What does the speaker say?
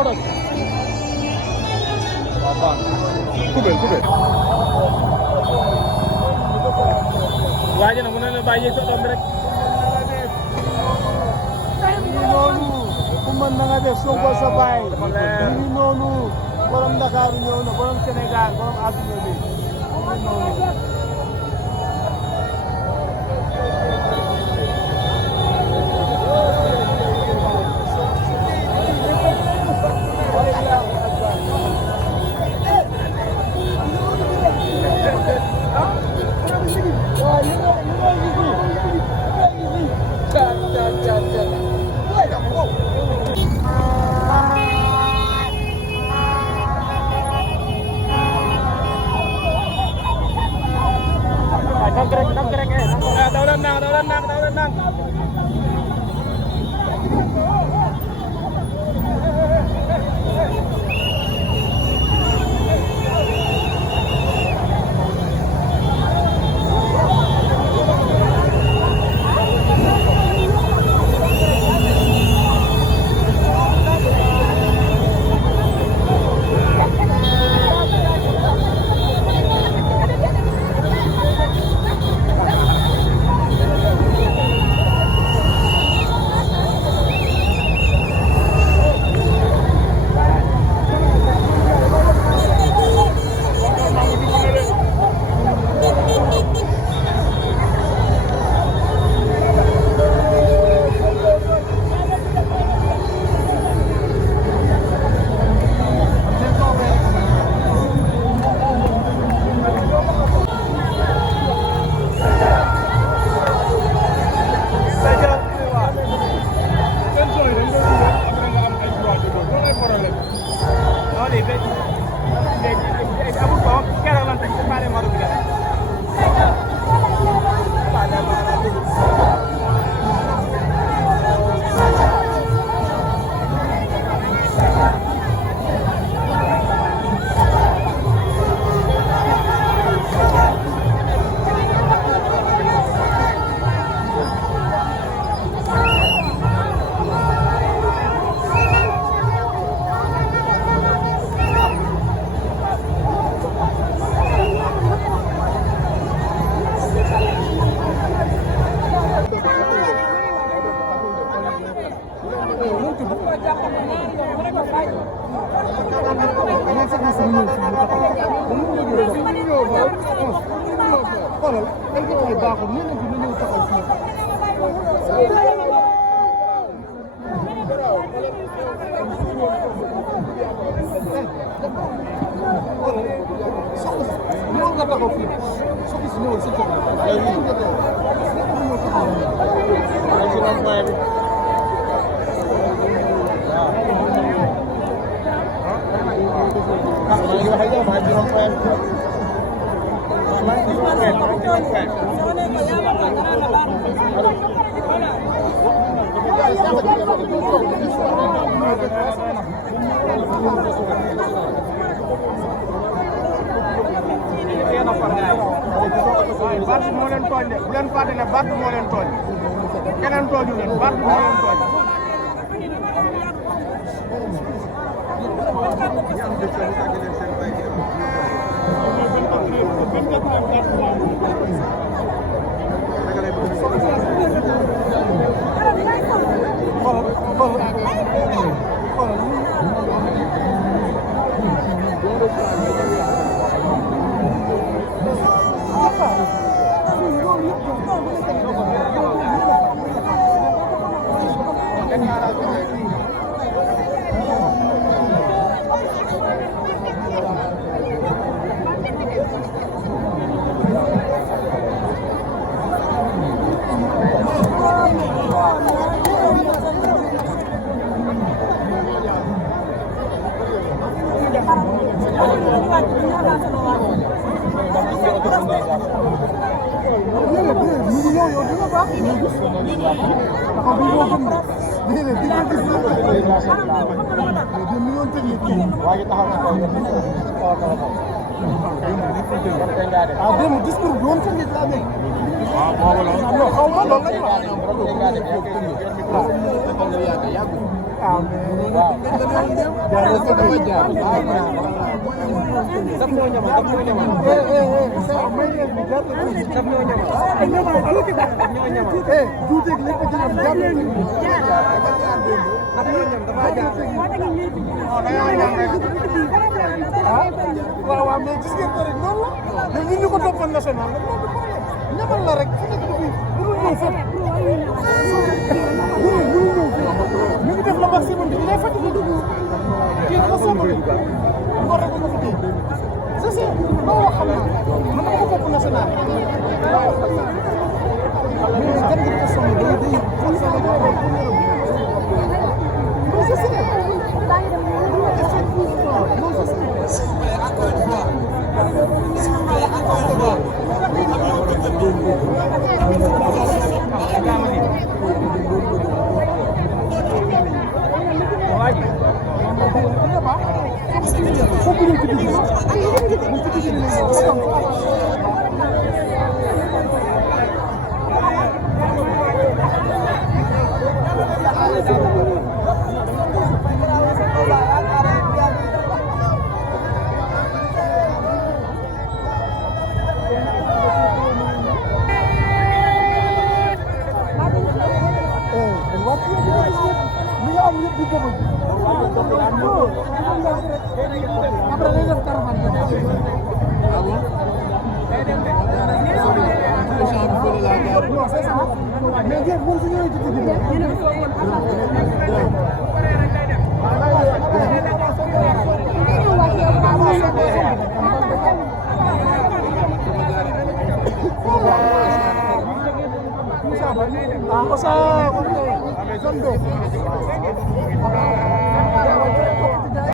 oto kubel waaye nag mu ne la bàyyi sa doom bi rek noonu ku mën na nga def Sonko sa baay ñu noonu borom Dakar ñëw na borom Sénégal borom àdduna bi noonu Barth moo leen tooñ de bu leen fàtte ne Barth moo leen tooñ keneen tooñu leen Barth moo leen tooñ waaw mais gis ngeen ko rek noonu la ñun ñu ko toppoon national ñamal la rek fu nekk ko fi mënul ñëw fépp ñu ngi def le maximum bi il est fatigué kii dafa sonn ngor rek ko fi téye c'est ça loo wax xam na man dama ko topp national mais gan gi dafa sonn day